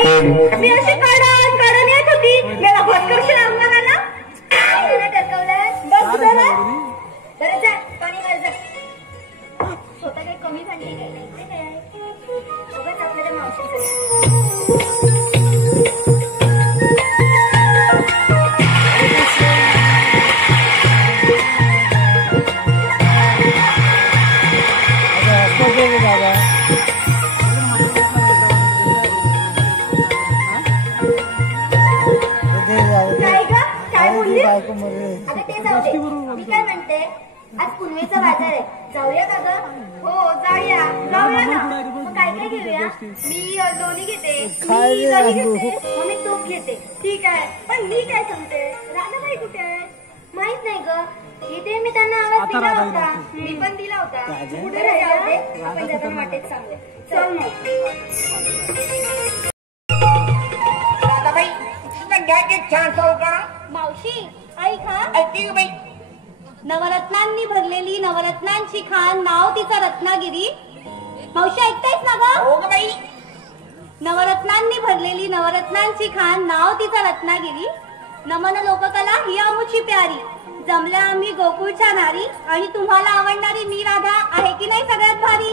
मी अशी काढून येत होती, मला भटकरशी अंगणाला टरकवलं. बस जरा बरं जा पाणी भर जा. स्वतः काही कमी झाली नाही काय उगाच आपल्याला मावशी आता ते जाऊ दे. मी काय म्हणते, आज पुनवेचा बाजार आहे, जाऊया का ग? हो जाऊया ना. मग काय काय घेऊया? मी लोणी घेते, मी दही घेते, मग मी तूप घेते. ठीक आहे, पण मी काय सांगते, राधाबाई कुठे आहे? माहित नाही ग. इथे मी त्यांना आवाज दिला होता, मी पण दिला होता. कुठे राहिले आपण जाताना वाटेत सांगूया. चल मग राधाबाई घ्या की छान सौ करा. मावशी ऐक हा. ऐकली बाई. नवरत्नांनी भरलेली नवरत्नांची खान, नाव तिचं रत्नागिरी. मावशी ऐकतायस ना ग? हो ग बाई. नवरत्नांनी भरलेली नवरत्नांची खान, नाव तिचं रत्नागिरी. नमन लोककला ही आमुची प्यारी, जमल्या आम्ही गोकुळच्या नारी, आणि तुम्हाला आवडणारी मी राधा आहे की नाही सगळ्यात भारी.